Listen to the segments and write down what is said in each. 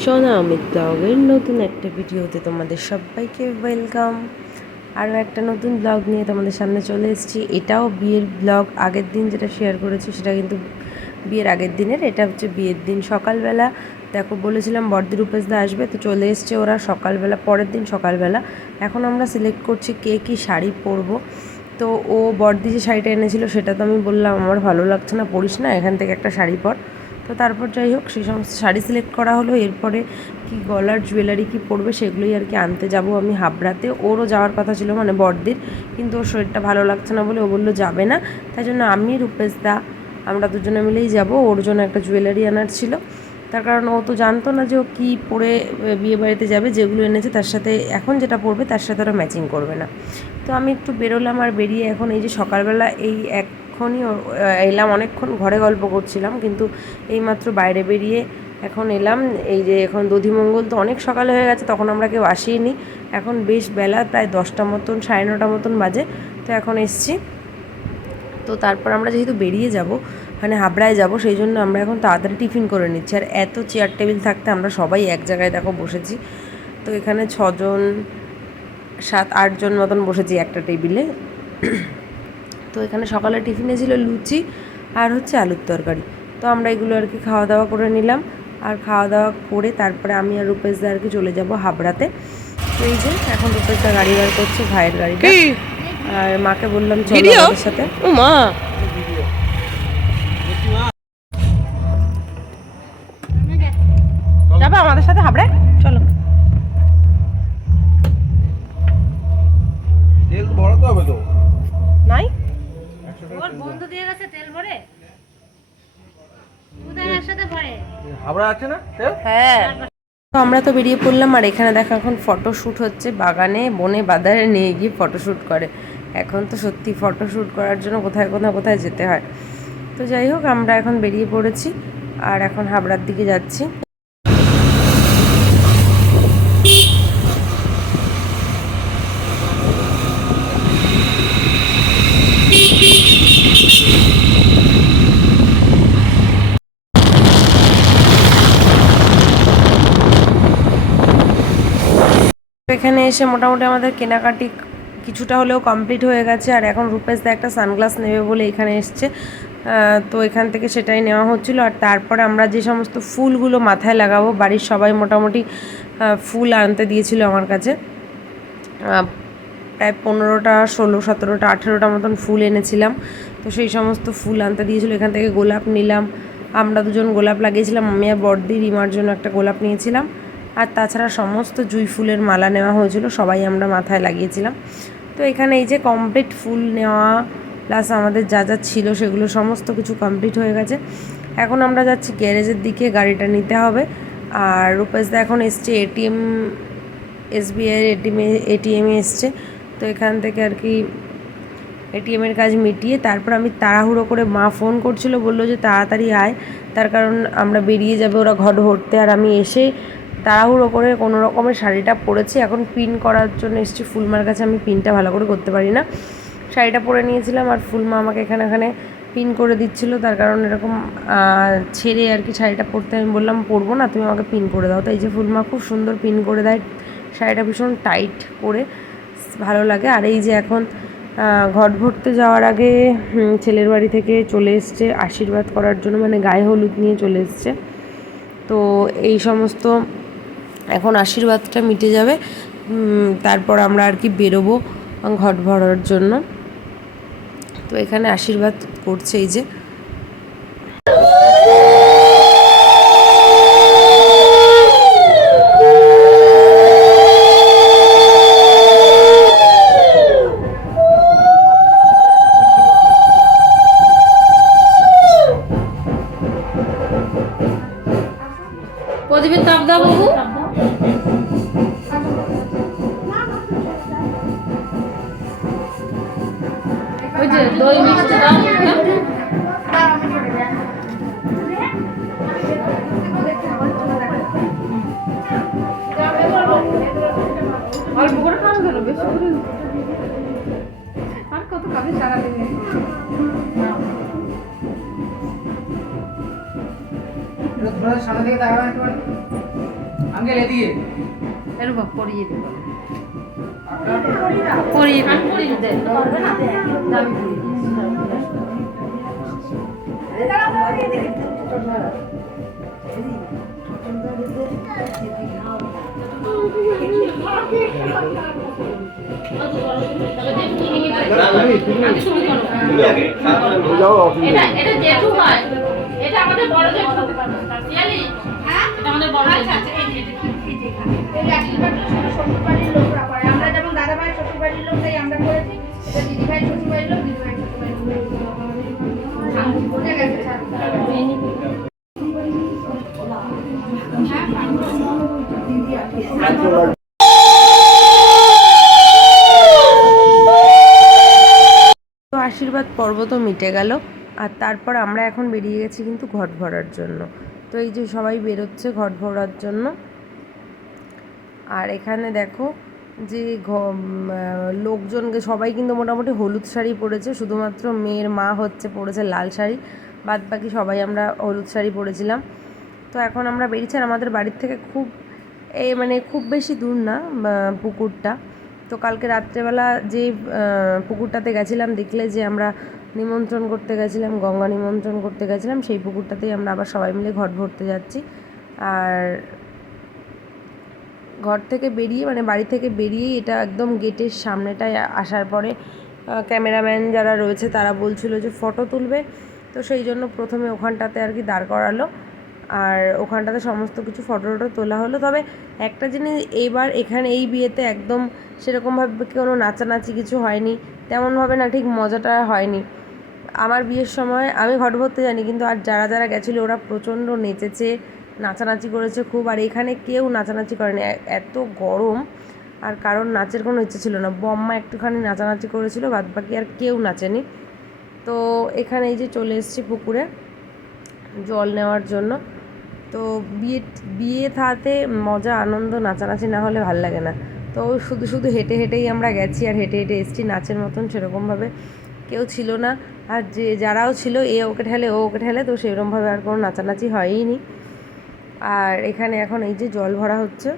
সোনা অমিত ব্লগের নতুন একটা ভিডিওতে তোমাদের সবাইকে ওয়েলকাম। আরও একটা নতুন ব্লগ নিয়ে তোমাদের সামনে চলে এসেছি। এটাও বিয়ের ব্লগ, আগের দিন যেটা শেয়ার করেছি সেটা কিন্তু বিয়ের আগের দিনের, এটা হচ্ছে বিয়ের দিন। সকালবেলা দেখো বলেছিলাম বর্দি রূপেশদা আসবে, তো চলে এসছে ওরা সকালবেলা, পরের দিন সকালবেলা। এখন আমরা সিলেক্ট করছি কে কী শাড়ি পরবো। তো ও বর্দি যে শাড়িটা এনেছিল সেটা তো আমি বললাম, আমার ভালো লাগছে না, পরিস না, এখান থেকে একটা শাড়ি পর। তো তারপর যাই হোক সেই সমস্ত শাড়ি সিলেক্ট করা হলো। এরপরে কি গলার জুয়েলারি কি পরবে সেগুলোই আর কি আনতে যাব আমি হাবড়াতে। ওরও যাওয়ার কথা ছিল মানে বড়দির কিন্তু ওর শরীরটা ভালো লাগছে না বলে ও বলল যাবে না। তাই জন্য আমি, রূপেশ দা, আমরা দুজনে মিলেই যাব। ওর জন্য একটা জুয়েলারি আনার ছিল। তার কারণ ও তো জানতো না যে ও কী পরে বিয়ে বাড়িতে যাবে, যেগুলো এনেছে তার সাথে এখন যেটা পরবে তার সাথে ওরা ম্যাচিং করবে না। তো আমি একটু বেরোলাম আর বেরিয়ে এখন এই যে সকালবেলা এই এখনই ও- এলাম, অনেকক্ষণ ঘরে গল্প করছিলাম, কিন্তু এইমাত্র বাইরে বেরিয়ে এখন এলাম। এই যে এখন দধিমঙ্গল তো অনেক সকালে হয়ে গেছে, তখন আমরা কেউ আসিনি। এখন বেশ বেলা, প্রায় দশটা মতন, সাড়ে নটা মতন বাজে, তো এখন এসছি। তো তারপর আমরা যেহেতু বেরিয়ে যাব মানে হাবড়ায় যাব, সেই জন্য আমরা এখন তাড়াতাড়ি টিফিন করে নিচ্ছি। আর এত চেয়ার টেবিল থাকতে আমরা সবাই এক জায়গায় দেখো বসেছি। তো এখানে ছজন, সাত, আটজন মতন বসেছি একটা টেবিলে। তো এখানে সকালে টিফিনে ছিল লুচি আর হচ্ছে আলুর তরকারি। তো আমরা এগুলো আর কি খাওয়া দাওয়া করে নিলাম। আর খাওয়া দাওয়া করে তারপরে আমি আর রূপেশদা আর কি চলে যাব হাবড়াতে। তো এই যে এখন রূপেশদা গাড়ি বার করছে ভাইয়ের গাড়িটা। আর মাকে বললাম চলো আমাদের সাথে। ও মা আমরা তো বেরিয়ে পড়লাম আর এখানে দেখো এখন ফটোশ্যুট হচ্ছে। বাগানে, বনে, বাজারে নিয়ে গিয়ে ফটোশ্যুট করে। এখন তো সত্যি ফটোশ্যুট করার জন্য কোথায় কোথায় কোথায় যেতে হয়। তো যাই হোক, আমরা এখন বেরিয়ে পড়েছি। আর এখন হাবড়ার দিকে যাচ্ছি। এখানে এসে মোটামুটি আমাদের কেনাকাটি কিছুটা হলেও কমপ্লিট হয়ে গেছে, আর এখন রূপেশ দা একটা সানগ্লাস নেবে বলে এখানে এসছে। তো এখান থেকে সেটাই নেওয়া হচ্ছিল, আর তারপরে আমরা যে সমস্ত ফুলগুলো মাথায় লাগাবো, বাড়ির সবাই মোটামুটি ফুল আনতে দিয়েছিল আমার কাছে। প্রায় পনেরোটা, ষোলো, সতেরোটা, আঠেরোটা মতন ফুল এনেছিলাম, তো সেই সমস্ত ফুল আনতে দিয়েছিল। এখান থেকে গোলাপ নিলাম, আমরা দুজন গোলাপ লাগিয়েছিলাম, আমি আর বড়দি রিমার জন্য একটা গোলাপ নিয়েছিলাম। আর তাছাড়া সমস্ত জুঁই ফুলের মালা নেওয়া হয়েছিল, সবাই আমরা মাথায় লাগিয়েছিলাম। তো এখানে এই যে কমপ্লিট ফুল নেওয়া প্লাস আমাদের যা যা ছিল সেগুলো সমস্ত কিছু কমপ্লিট হয়ে গেছে। এখন আমরা যাচ্ছি গ্যারেজের দিকে, গাড়িটা নিতে হবে। আর রূপেশদা এখন এসছে এটিএম এসবিআই এটিএমে এটিএমে এসছে। তো এখান থেকে আর কি এটিএমের কাজ মিটিয়ে তারপর আমি তাড়াহুড়ো করে মা ফোন করছিল, বলল যে তাড়াতাড়ি আয়। তার কারণ আমরা বেরিয়ে যাবে ওরা ঘর ভরতে আর আমি এসে তাড়াহুড়ো করে কোনো রকমের শাড়িটা পরেছি। এখন পিন করার জন্য এসেছি। ফুলমার কাছে আমি পিনটা ভালো করে করতে পারি না। শাড়িটা পরে নিয়েছিলাম আর ফুলমা আমাকে এখানে এখানে পিন করে দিচ্ছিল। তার কারণ এরকম ছেড়ে আর কি শাড়িটা পরতে আমি বললাম, পরবো না, তুমি আমাকে পিন করে দাও। তো এই যে ফুলমা খুব সুন্দর পিন করে দেয়। শাড়িটা ভীষণ টাইট করে ভালো লাগে। আর এই যে এখন ঘট ভরতে যাওয়ার আগে ছেলের বাড়ি থেকে চলে এসছে। আশীর্বাদ করার জন্য মানে গায়ে হলুদ নিয়ে চলে এসছে। তো এই সমস্ত এখন আশীর্বাদটা মিটে যাবে। তারপর আমরা আর কি বেরোবো ঘট ভরার জন্য। তো এখানে আশীর্বাদ করছে এই যে। সামনে থেকে দেখা আঙ্কেল এদিকে। এরকম পরিয়ে দেবো পরিয়ে আমি পরিয়ে দেয় পারবে না। আমি এটা এটা জেঠু হয়। এটা আমাদের বড় জেঠু। ইয়ালি হ্যাঁ? এটা আমাদের বড় আচ্ছা আচ্ছা এই যে আমরা যেমন দাদা ভাই শ্বশুর বাড়ির লোক তাই আমরা করেছি এটা দিদি ভাই শ্বশুর বাড়ির লোক দিদি ভাই শ্বশুর বাড়ির লোক বুঝে গেছে তো আশীর্বাদ পর্ব তো মিটে গেল আর তারপর আমরা এখন বেরিয়ে গেছি কিন্তু ঘট ভরার জন্য। তো এই যে সবাই বেরোচ্ছে ঘট ভরার জন্য। আর এখানে দেখো যে লোকজনকে সবাই কিন্তু মোটামুটি হলুদ শাড়ি পরেছে, শুধুমাত্র মেয়ের মা হচ্ছে পরেছে লাল শাড়ি বাদ বাকি সবাই আমরা হলুদ শাড়ি পরেছিলাম। তো এখন আমরা বেরিয়েছি আর আমাদের বাড়ির থেকে খুব, এ মানে খুব বেশি দূর না পুকুরটা। তো কালকে রাত্রেবেলা যে পুকুরটাতে গেছিলাম, দেখলে যে আমরা নিমন্ত্রণ করতে গেছিলাম, গঙ্গা নিমন্ত্রণ করতে গেছিলাম, সেই পুকুরটাতেই আমরা আবার সবাই মিলে ঘট ভরতে যাচ্ছি। আর ঘর থেকে বেরিয়ে মানে বাড়ি থেকে বেরিয়েই এটা একদম গেটের সামনেটায় আসার পরে ক্যামেরাম্যান যারা রয়েছে তারা বলছিল যে ফটো তুলবে। তো সেই জন্য প্রথমে ওখানটাতে আর কি দাঁড় করালো। আর ওখানটাতে সমস্ত কিছু ফটো টটো তোলা হলো। তবে একটা জিনিস, এইবার এখানে এই বিয়েতে একদম সেরকমভাবে কোনো নাচানাচি কিছু হয়নি। তেমনভাবে না ঠিক মজাটা হয়নি। আমার বিয়ের সময়, আমি ঘট ভরতে জানি, কিন্তু আর যারা যারা গেছিল ওরা প্রচণ্ড নেচেছে, নাচানাচি করেছে খুব। আর এখানে কেউ নাচানাচি করেনি। এত গরম, আর কারণ নাচের কোনো ইচ্ছে ছিল না। বম্মা একটুখানি নাচানাচি করেছিল বাদ বাকি আর কেউ নাচেনি। তো এখানে এই যে চলে এসেছি পুকুরে জল নেওয়ার জন্য। তো বিয়ে বিয়ে থাতে মজা, আনন্দ, নাচানাচি না হলে ভালো লাগে না। তো শুধু শুধু হেঁটে, হেঁটেই আমরা গেছি আর হেঁটে হেঁটে এসেছি নাচের মতন সেরকমভাবে। কেউ ছিল না আর যে, যারাও ছিল এ ওকে ঠেলে, ও ওকে ঠেলে, তো সেরকমভাবে আর কোনো নাচানাচি হয়ই নি আর এখানে এখন এই যে জল ভরা হচ্ছে।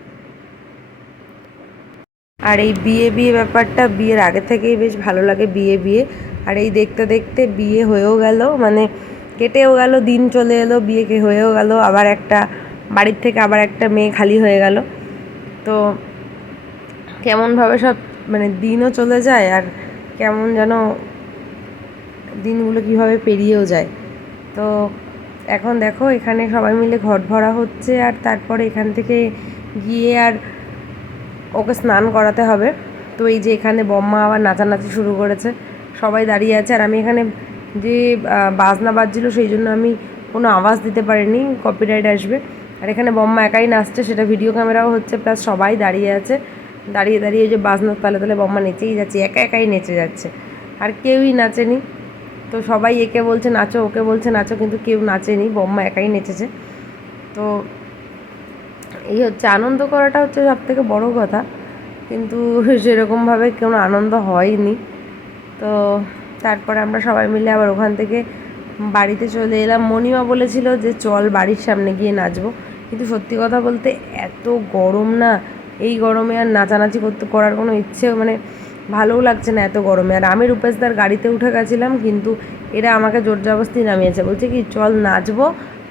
আর এই বিয়ে বিয়ে ব্যাপারটা বিয়ের আগে থেকেই বেশ ভালো লাগে বিয়ে বিয়ে। আর এই দেখতে দেখতে বিয়ে হয়েও গেল। মানে কেটেও গেল, দিন চলে এলো, বিয়ে হয়েও গেল, আবার একটা, বাড়ির থেকে আবার একটা মেয়ে খালি হয়ে গেল। তো কেমনভাবে সব মানে দিনও চলে যায় আর কেমন যেন দিনগুলো কীভাবে পেরিয়েও যায়। তো এখন দেখো, এখানে সবাই মিলে ঘট ভরা হচ্ছে আর তারপরে এখান থেকে গিয়ে আর ওকে স্নান করাতে হবে। তো এই যে এখানে বম্মা আবার নাচানাচি শুরু করেছে। সবাই দাঁড়িয়ে আছে আর আমি এখানে যে বাজনা বাজছিল সেই জন্য আমি কোনো আওয়াজ দিতে পারিনি কপিরাইট আসবে। আর এখানে বম্মা একাই নাচছে, সেটা ভিডিও ক্যামেরাও হচ্ছে, প্লাস সবাই দাঁড়িয়ে আছে। দাঁড়িয়ে দাঁড়িয়ে যে বাজনার তালে তালে বম্মা নেচেই যাচ্ছে, একা একাই নেচে যাচ্ছে। আর কেউই নাচেনি। তো সবাই একে বলছে, নাচো, ওকে বলছে, নাচো, কিন্তু কেউ নাচেনি, বম্মা একাই নেচেছে। তো এই হচ্ছে, আনন্দ করাটা হচ্ছে সব থেকে বড়ো কথা। কিন্তু সেরকমভাবে কোনো আনন্দ হয়নি। তো তারপরে আমরা সবাই মিলে আবার ওখান থেকে বাড়িতে চলে এলাম। মণিমা বলেছিল যে, চল বাড়ির সামনে গিয়ে নাচবো। কিন্তু সত্যি কথা বলতে এত গরম না, এই গরমে আর নাচানাচি করতে করার কোনো ইচ্ছে মানে ভালোও লাগছে না এত গরমে। আর আমি রূপেশদার গাড়িতে উঠে গেছিলাম, কিন্তু এরা আমাকে জোর জবস্তি নামিয়েছে। বলছে কি, চল নাচবো।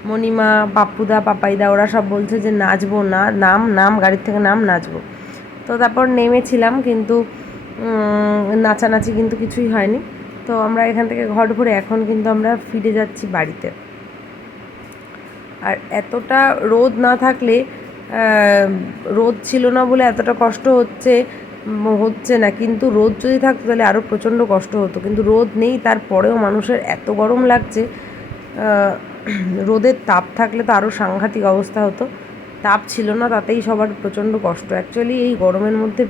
মণিমা পাপ্পুদা, পাপাইদা, ওরা সব বলছে যে, নাচবো না, নাম নাম, গাড়ির থেকে নাম, নাচবো। তো তারপর নেমেছিলাম, কিন্তু নাচানাচি কিন্তু কিছুই হয়নি। তো আমরা এখান থেকে ঘট ভরে এখন কিন্তু আমরা ফিরে যাচ্ছি বাড়িতে। আর এতটা রোদ না থাকলে রোদ ছিল না বলে এতটা কষ্ট হচ্ছে হচ্ছে না। কিন্তু রোদ যদি থাকতো তাহলে আরও প্রচণ্ড কষ্ট হতো। কিন্তু রোদ নেই, তারপরেও মানুষের এত গরম লাগছে রোদের তাপ থাকলে তো আরও সাংঘাতিক অবস্থা হতো। তাপ ছিল না, তাতেই সবার প্রচণ্ড কষ্ট। অ্যাকচুয়ালি এই গরমের মধ্যে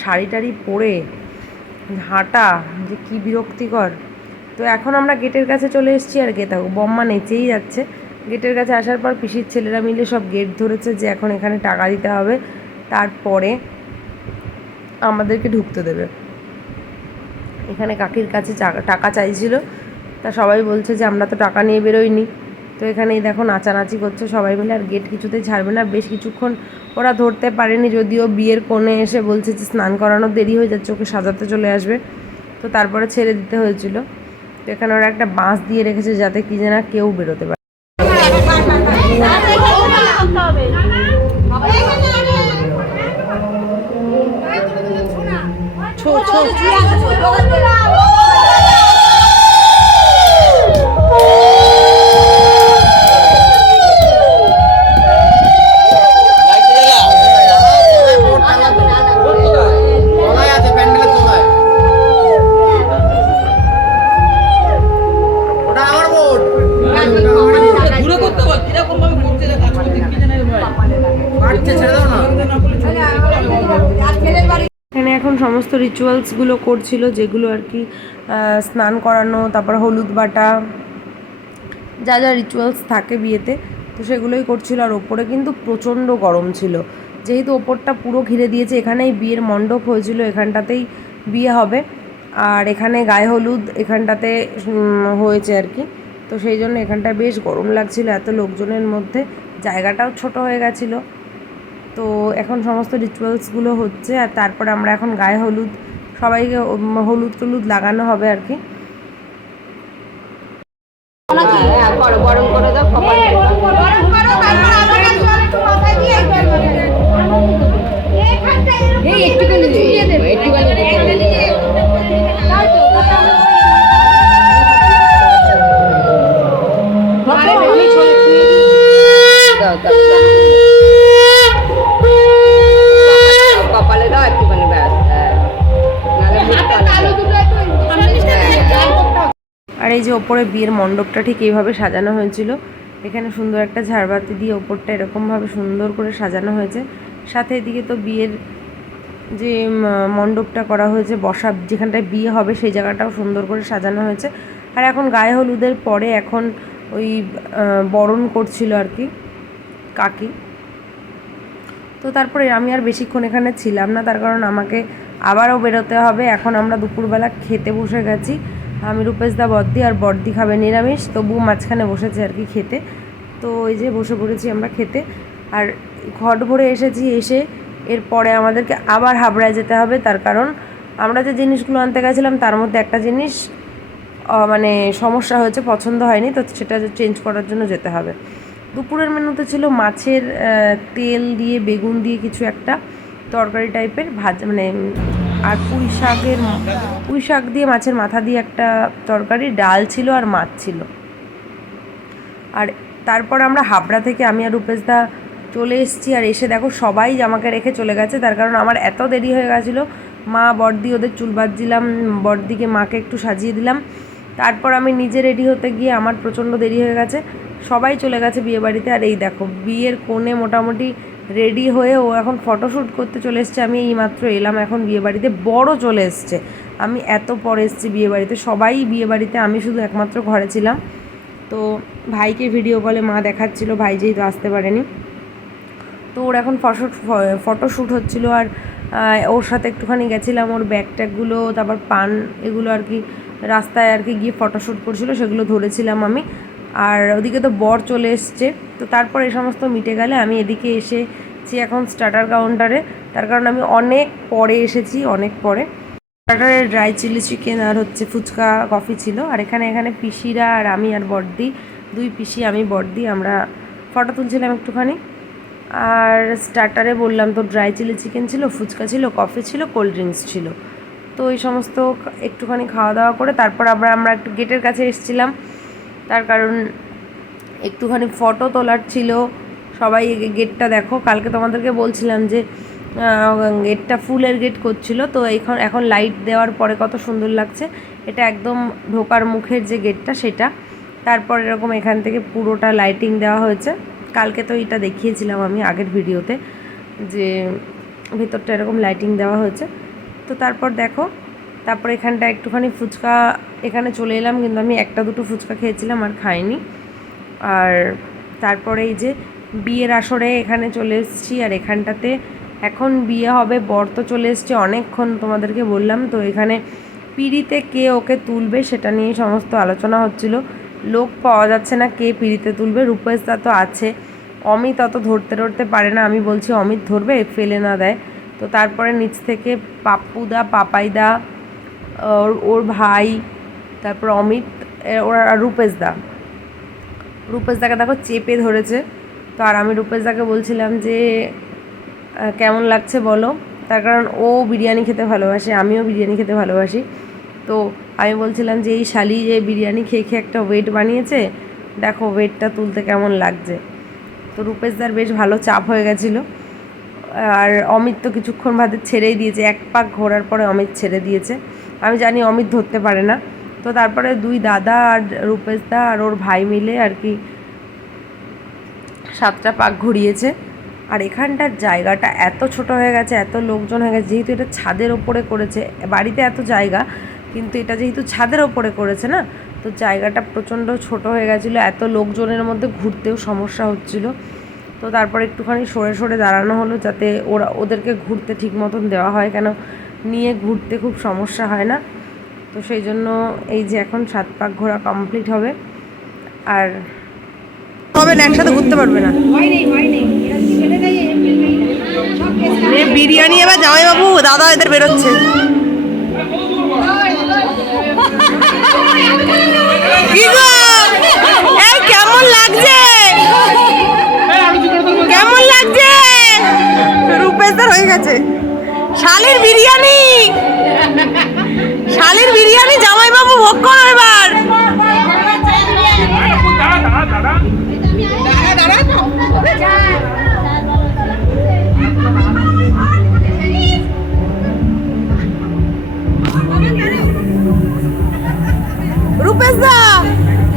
শাড়ি টাড়ি পরে হাঁটা যে কি বিরক্তিকর। তো এখন আমরা গেটের কাছে চলে এসেছি আর গে থাকব বম্মা নেচেই যাচ্ছে। গেটের কাছে আসার পর পিসির ছেলেরা মিলে সব গেট ধরেছে যে এখন এখানে টাকা দিতে হবে। তারপরে আমাদেরকে ঢুকতে দেবে। এখানে কাকির কাছে টাকা চাইছিল। তা সবাই বলছে যে আমরা তো টাকা নিয়ে বেরোইনি। তো এখানেই দেখো নাচানাচি করছে সবাই মিলে, আর গেট কিছুতেই ছাড়বে না। বেশ কিছুক্ষণ ওরা ধরতে পারেনি, যদিও বিয়ের কোণে এসে বলছে যে স্নান করানোর দেরি হয়ে যাচ্ছে, ওকে সাজাতে চলে আসবে। তো তারপরে ছেড়ে দিতে হয়েছিল। তো এখানে ওরা একটা বাঁশ দিয়ে রেখেছে যাতে কি যেন কেউ বেরোতে পারে। সমস্ত রিচুয়ালসগুলো করছিল, যেগুলো আর কি স্নান করানো, তারপর হলুদ বাটা, যা যা রিচুয়ালস থাকে বিয়েতে, তো সেগুলোই করছিল। আর ওপরে কিন্তু প্রচণ্ড গরম ছিল। যেহেতু ওপরটা পুরো ঘিরে দিয়েছে, এখানেই বিয়ের মণ্ডপ হয়েছিল, এখানটাতেই বিয়ে হবে। আর এখানে গায়ে হলুদ এখানটাতে হয়েছে আর কি। তো সেই জন্য এখানটা বেশ গরম লাগছিল, এত লোকজনের মধ্যে। জায়গাটাও ছোট হয়ে গেছিল। তো এখন সমস্ত রিচুয়ালসগুলো হচ্ছে, আর তারপরে আমরা এখন গায়ে হলুদ, সবাইকে হলুদ টলুদ লাগানো হবে আর কি। ওপরে বিয়ের মণ্ডপটা ঠিক এইভাবে সাজানো হয়েছিল। এখানে সুন্দর একটা ঝাড়বাতি দিয়ে ওপরটা এরকমভাবে সুন্দর করে সাজানো হয়েছে। সাথে এদিকে তো বিয়ের যে মণ্ডপটা করা হয়েছে, বসা, যেখানটায় বিয়ে হবে সেই জায়গাটাও সুন্দর করে সাজানো হয়েছে। আর এখন গায়ে হলুদের পরে এখন ওই বরণ করছিল আর কি, কাকি। তো তারপরে আমি আর বেশিক্ষণ এখানে ছিলাম না, তার কারণ আমাকে আবারও বেরোতে হবে। এখন আমরা দুপুরবেলা খেতে বসে গেছি। আমি রূপেশদা বর্দি আর বর্দি খাবে নিরামিষ তবু মাঝখানে বসেছে আর কি খেতে। তো এই যে বসে পড়েছি আমরা খেতে। আর ঘট ভরে এসেছি এসে এরপরে আমাদেরকে আবার হাবড়ায় যেতে হবে। তার কারণ আমরা যে জিনিসগুলো আনতে গেছিলাম, তার মধ্যে একটা জিনিস মানে সমস্যা হয়েছে, পছন্দ হয়নি, তো সেটা চেঞ্জ করার জন্য যেতে হবে। দুপুরের মেনুতে ছিল মাছের তেল দিয়ে, বেগুন দিয়ে কিছু একটা, তরকারি টাইপের ভাজা মানে আর পুঁই শাকের পুঁই শাক দিয়ে মাছের মাথা দিয়ে একটা তরকারি, ডাল ছিল আর মাছ ছিল। আর তারপর আমরা হাবড়া থেকে আমি আর রূপেশদা চলে এসেছি আর এসে দেখো সবাই আমাকে রেখে চলে গেছে। তার কারণ আমার এত দেরি হয়ে গেছিল। মা বর্দি ওদের চুল বাঁধছিলাম বর্দিকে মাকে একটু সাজিয়ে দিলাম। তারপর আমি নিজে রেডি হতে গিয়ে আমার প্রচণ্ড দেরি হয়ে গেছে। সবাই চলে গেছে বিয়ে বাড়িতে আর এই দেখো, বিয়ের কোণে মোটামুটি রেডি হয়ে ও এখন ফটোশ্যুট করতে চলে এসছে। আমি এইমাত্র এলাম, এখন বিয়ে বাড়িতে বড় চলে এসছে। আমি এত পরে এসেছি বিয়ে বাড়িতে সবাই বিয়ে বাড়িতে আমি শুধু একমাত্র ঘরে ছিলাম। তো ভাইকে ভিডিও কলে মা দেখাচ্ছিল, ভাই যেহেতু আসতে পারেনি। তো ওর এখন ফটো ফটোশ্যুট হচ্ছিল আর ওর সাথে একটুখানি গেছিলাম, ওর ব্যাগ ট্যাগগুলো তারপর পান এগুলো আর কি, রাস্তায় আর কি গিয়ে ফটোশ্যুট করছিল, সেগুলো ধরেছিলাম আমি। আর ওদিকে তো বর চলে এসছে। তো তারপর এই সমস্ত মিটে গেলে আমি এদিকে এসেছি এখন স্টার্টার কাউন্টারে তার কারণ আমি অনেক পরে এসেছি, অনেক পরে। স্টার্টারে ড্রাই চিলি চিকেন আর হচ্ছে ফুচকা কফি ছিল। আর এখানে এখানে পিসিরা আর আমি আর বর্দি, দুই পিসি আমি, বর্দি, আমরা ফটো তুলছিলাম একটুখানি। আর স্টার্টারে বললাম তো ড্রাই চিলি চিকেন ছিল, ফুচকা ছিল কফি ছিল কোল্ড ড্রিঙ্কস ছিল। তো এই সমস্ত একটুখানি খাওয়া দাওয়া করে তারপর আবার আমরা একটু গেটের কাছে এসেছিলাম। তার কারণ একটুখানি ফটো তোলার ছিল। সবাই গেটটা দেখো। কালকে তোমাদেরকে বলছিলাম যে গেটটা ফুলের গেট করছিল। তো এখন এখন লাইট দেওয়ার পরে কত সুন্দর লাগছে। এটা একদম ঢোকার মুখের যে গেটটা সেটা। তারপর এরকম এখান থেকে পুরোটা লাইটিং দেওয়া হয়েছে। কালকে তো এটা দেখিয়েছিলাম আমি আগের ভিডিওতে যে, ভেতরটা এরকম লাইটিং দেওয়া হয়েছে। তো তারপর দেখো তারপর এখানটা একটুখানি ফুচকা এখানে চলে এলাম, কিন্তু আমি একটা দুটো ফুচকা খেয়েছিলাম আর খাইনি। আর তারপরে এই যে বিয়ের আসরে এখানে চলে এসেছি, আর এখানটাতে এখন বিয়ে হবে, বর তো চলে এসছে অনেকক্ষণ তোমাদেরকে বললাম। তো এখানে পিড়িতে কে ওকে তুলবে সেটা নিয়ে সমস্ত আলোচনা হচ্ছিল। লোক পাওয়া যাচ্ছে না কে পিড়িতে তুলবে রূপেশদা তো আছে। অমিত অত ধরতে ধরতে পারে না, আমি বলছি অমিত ধরবে, ফেলে না দেয়। তো তারপরে নিচ থেকে পাপ্পুদা পাপাইদা ওর ওর ভাই, তারপর অমিত ওরা রূপেশদা রূপেশদাকে দেখো চেপে ধরেছে। তো আর আমি রূপেশদাকে বলছিলাম যে কেমন লাগছে বলো? তার কারণ ও বিরিয়ানি খেতে ভালোবাসে, আমিও বিরিয়ানি খেতে ভালোবাসি। তো আমি বলছিলাম যে, এই শালি যে বিরিয়ানি খেয়ে খেয়ে একটা ওয়েট বানিয়েছে, দেখো ওয়েটটা তুলতে কেমন লাগছে। তো রূপেশদার বেশ ভালো চাপ হয়ে গেছিল। আর অমিত তো কিছুক্ষণ বাদে ছেড়েই দিয়েছে, এক পাক ঘোরার পরে অমিত ছেড়ে দিয়েছে। আমি জানি অমিত ধরতে পারে না। তো তারপরে দুই দাদা আর রূপেশদা আর ওর ভাই মিলে আর কি সাতটা পাক ঘুরিয়েছে। আর এখানটার জায়গাটা এত ছোট হয়ে গেছে, এত লোকজন হয়ে গেছে, যেহেতু এটা ছাদের ওপরে করেছে, বাড়িতে এত জায়গা, কিন্তু এটা যেহেতু ছাদের ওপরে করেছে না, তো জায়গাটা প্রচণ্ড ছোট হয়ে গেছিল, এত লোকজনের মধ্যে ঘুরতেও সমস্যা হচ্ছিল। তো তারপর একটুখানি সরে সরে দাঁড়ানো হলো যাতে ওরা ওদেরকে ঘুরতে ঠিক মতন দেওয়া হয়, কেন নিয়ে ঘুরতে খুব সমস্যা হয় না। তো সেই জন্য এই যে এখন সাত পাক ঘোরা কমপ্লিট হবে। আর হবে না একসাথে ঘুরতে পারবে না? বিরিয়ানি এবার জামাইবাবু দাদা এদের বেরোচ্ছে। কেমন লাগছে? কেমন লাগছে? রূপেশদার হয়ে গেছে। শালির বিরিয়ানি। শালির বিরিয়ানি জামাইবাবু ভোগ করো এবার।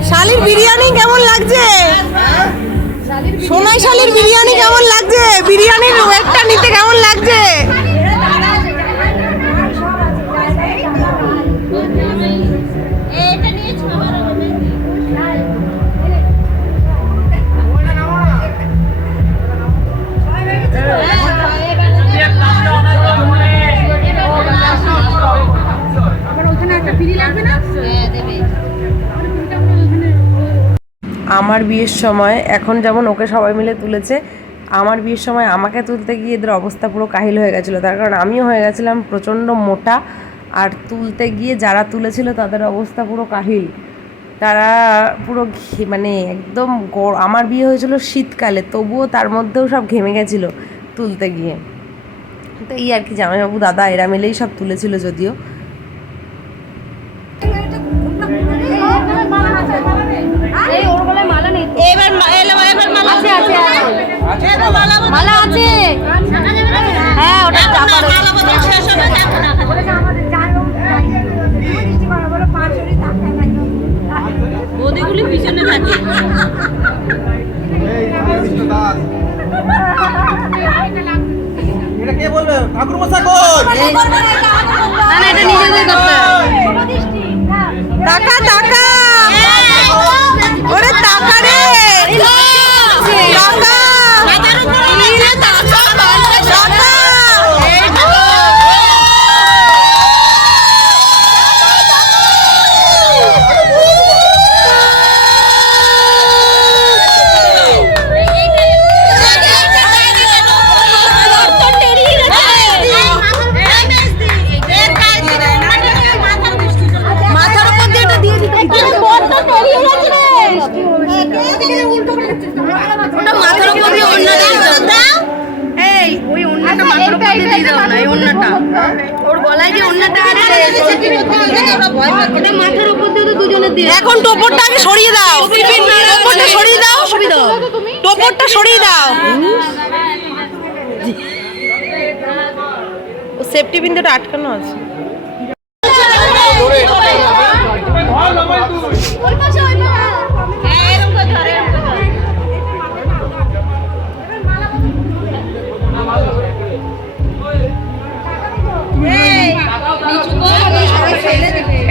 শালির বিরিয়ানি কেমন লাগছে? সোনাই শালির বিরিয়ানি কেমন লাগছে? বিরিয়ানির আমার বিয়ের সময়, এখন যেমন ওকে সবাই মিলে তুলেছে, আমার বিয়ের সময় আমাকে তুলতে গিয়ে এদের অবস্থা পুরো কাহিল হয়ে গেছিল। তার কারণ আমিও হয়ে গেছিলাম প্রচণ্ড মোটা, আর তুলতে গিয়ে যারা তুলেছিল তাদের অবস্থা পুরো কাহিল। তারা পুরো মানে একদম আমার বিয়ে হয়েছিল শীতকালে, তবুও তার মধ্যেও সব ঘেমে গেছিল তুলতে গিয়ে। তো এই আর কি জামাইবাবু, দাদা, এরা মিলেই সব তুলেছিল যদিও। এবার এলো এবার মালা আছে আছে আছে। মালা আছে। হ্যাঁ ওটা চাপা বদিগুলি পিছনে থাকে। এটা কে বলবে? ঠাকুর মশা কই? না না এটা নিজেদের করতে ওর গলায় যে অন্যটা আছে মাথার উপর দিয়ে তো দুজনে দিয়ে এখন টোপরটা আগে সরিয়ে দাও টোপরটা সরিয়ে দাও টোপরটা সরিয়ে দাও ও সেফটি বিন্দুটা আটকানো আছে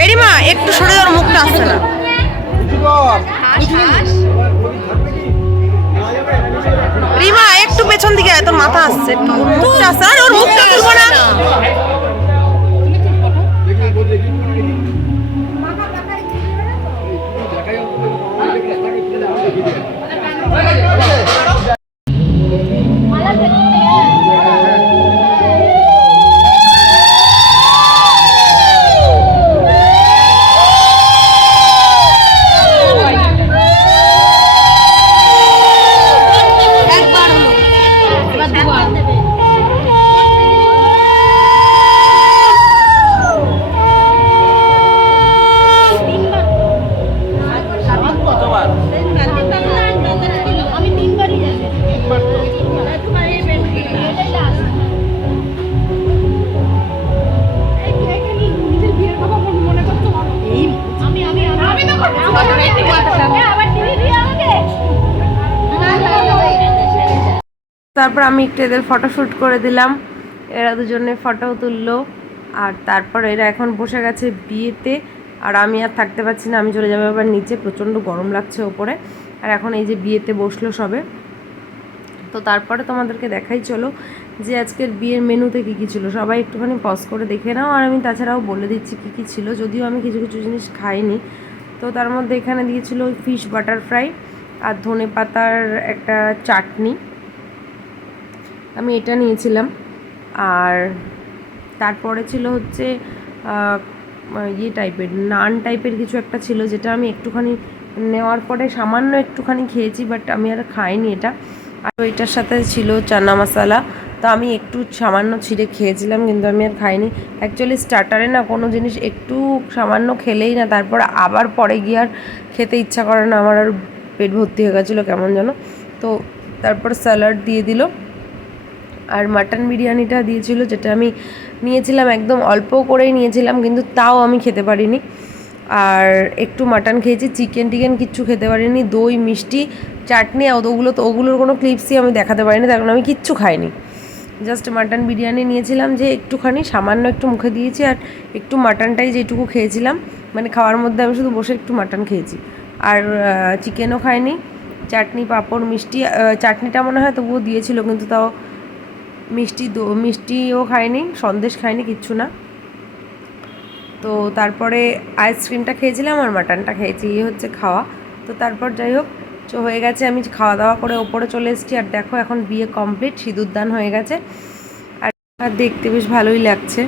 এরিমা, একটু সরে যাওয়ার মুখটা আসছে না। রিমা, একটু পেছন দিকে তোর মাথা আসছে, একটু আসছে তারপর আমি একটু এদের ফটো শ্যুট করে দিলাম। এরা দুজনে ফটো তুললো। আর তারপর এরা এখন বসে গেছে বিয়েতে। আর আমি আর থাকতে পারছি না, আমি চলে যাব আবার নিচে, প্রচণ্ড গরম লাগছে ওপরে। আর এখন এই যে বিয়েতে বসল সবে। তো তারপরে তোমাদেরকে দেখাই, চলো যে আজকের বিয়ের মেনুতে কী কী ছিল। সবাই একটুখানি পজ করে দেখে নাও। আর আমি তাছাড়াও বলে দিচ্ছি কী কী ছিল। যদিও আমি কিছু কিছু জিনিস খাইনি। তো তার মধ্যে এখানে দিয়েছিল ফিশ বাটার ফ্রাই আর ধনে পাতার একটা চাটনি। আমি এটা নিয়েছিলাম। আর তারপরে ছিল হচ্ছে ইয়ে টাইপের, নান টাইপের কিছু একটা ছিল যেটা আমি একটুখানি নেওয়ার পরে সামান্য একটুখানি খেয়েছি, বাট আমি আর খাইনি এটা। আর এটার সাথে ছিল চানা মশলা। তো আমি একটু সামান্য ছিঁড়ে খেয়েছিলাম, কিন্তু আমি আর খাইনি। অ্যাকচুয়ালি স্টার্টারে না কোনো জিনিস একটু সামান্য খেলেই না, তারপর আবার পরে গিয়ে আর খেতে ইচ্ছা করে না, আমার আর পেট ভর্তি হয়ে গেছিল কেমন যেন। তো তারপর স্যালাড দিয়ে দিল। আর মাটন বিরিয়ানিটা দিয়েছিল, যেটা আমি নিয়েছিলাম, একদম অল্প করেই নিয়েছিলাম, কিন্তু তাও আমি খেতে পারিনি। আর একটু মাটন খেয়েছি, চিকেন টিকেন কিচ্ছু খেতে পারিনি, দই, মিষ্টি, চাটনি ওগুলো তো, ওগুলোর কোনো ক্লিপসই আমি দেখাতে পারিনি, তার কারণ আমি কিচ্ছু খাইনি। জাস্ট মাটন বিরিয়ানি নিয়েছিলাম যে একটুখানি, সামান্য একটু মুখে দিয়েছি, আর একটু মাটনটাই যেটুকু খেয়েছিলাম মানে খাওয়ার মধ্যে আমি শুধু বসে একটু মাটন খেয়েছি। আর চিকেনও খাইনি, চাটনি, পাঁপড়, মিষ্টি চাটনিটা মনে হয় তবুও দিয়েছিল, কিন্তু তাও মিষ্টি মিষ্টিও খাইনি, সন্দেশ খাইনি, কিচ্ছু না। তো তারপরে আইসক্রিমটা খেয়েছিলাম আর মাটনটা খেয়েছি, এই হচ্ছে খাওয়া। তো তারপর যাই হোক তো হয়ে গেছে, আমি খাওয়া দাওয়া করে ওপরে চলে এসেছি আর দেখো এখন বিয়ে কমপ্লিট, সিঁদুরদান হয়ে গেছে। আর দেখতে বেশ ভালোই লাগছে।